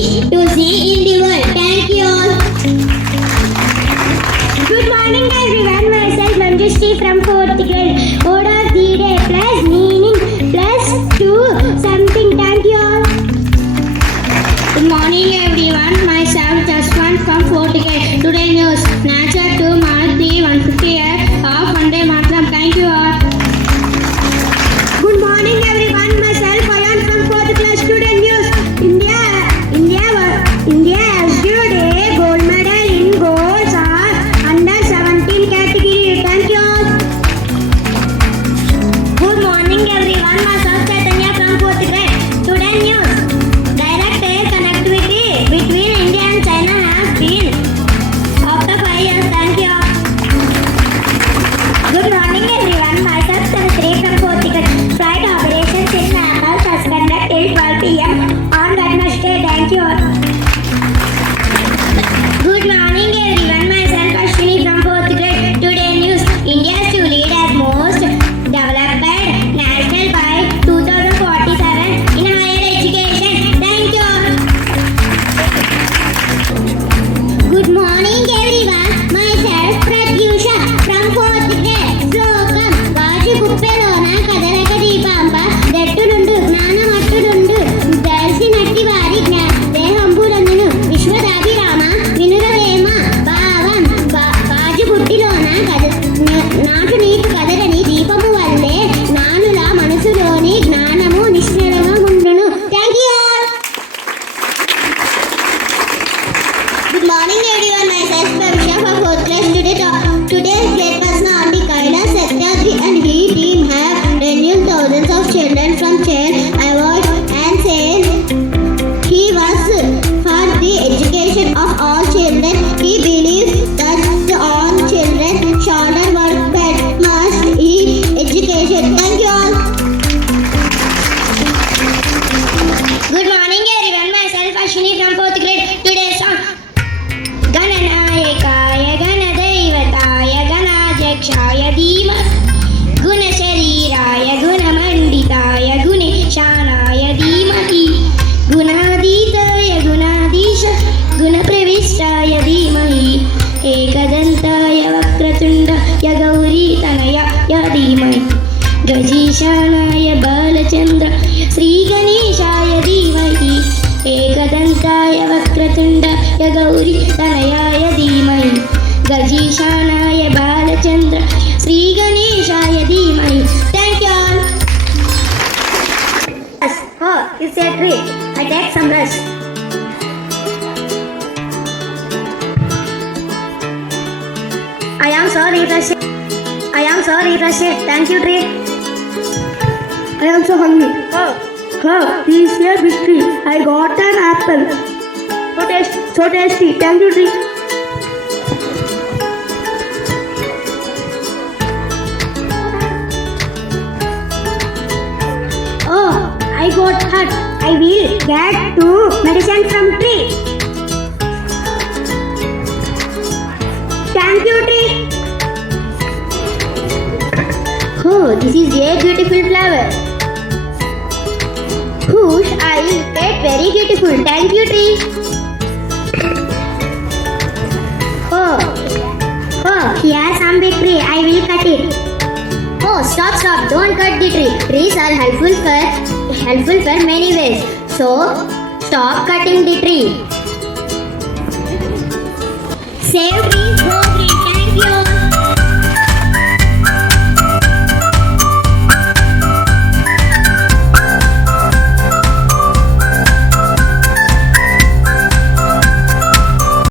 wish to see in the world. Thank you all. Good morning everyone. Myself Manjushri from 4th grade. Word of the day plus meaning plus to something. Thank you all. Good morning everyone. Myself Jaswan from 4th grade. Today news. Nature 2 Mark 3 150 of Vande Mataram. Thank you all. Good morning everyone. Myself Ayan from 4th class. Today news. India has today gold medal in goals are under 17 category. Thank you all. Good morning everyone. Myself Chaitanya from 4th grade. Today news. Direct air connectivity between India and China has been after 5 years. Thank you all. Good morning everyone. Myself Savitri from 4th grade. Flight operations in Nepal suspended till 12 p.m. on Wednesday. Thank you all. Good morning everyone. Myself Ashwini from 4th grade. Today news. India is to lead as most developed national by 2047 in higher education. Thank you all. Good morning everyone. Myself Pratyusha from 4th grade. Slokam Vaji Kuppelona Kadaraka Deepamba Dettunundu Gnanamattunundu Dalsinatti Vari Dehambulandunu Vishwadabhirama Vinudavema Bhavam Vaji Puttilona Naatu Neetu Kadarani Deepamu Valle Nanula Manasuloni Gnanamu Nishnalaga Undunu. Thank you all. Good morning everyone. Myself Pavisha from 4th class. Today's great personality Kailash Satyajit and his team have renewed thousands of children from child awards and says he was for the education of all children. He believes that all children should work but must education. Thank you all. Good morning everyone. Myself Ashwini from 4th grade. Today's song Gananayakaya Ganadevataya Ganajakshaya Dhima Gunashariraya Gunamanditaya Guneshanaya Dhimahi Gunaditaya Gunadisha Gunapravistaya Dhimahi Ekadantaya Vakratundaya Gauri Tanaya Dhimahi Gajishanaya Balachandra Sri Ganeshaya Dhimahi Ekadantaya Vakratundaya Gauri Tanaya Dhimahi Gajishanaya Balachandra Sri Ganeshaya Dhimahi. Thank you all. Oh, it's a treat. I take some rest. I am so refreshed. Thank you, tree. I am so hungry. He is here with tree. I got an apple. So tasty. Thank you, tree. Oh, I got hurt. I will get to medicine from tree. Thank you, tree. Oh, this is a beautiful flower. Whose I get very beautiful. Thank you, tree. Oh, here some big tree. I will cut it. Oh, stop. Don't cut the tree. Trees are helpful for many ways. So, stop cutting the tree. Save trees.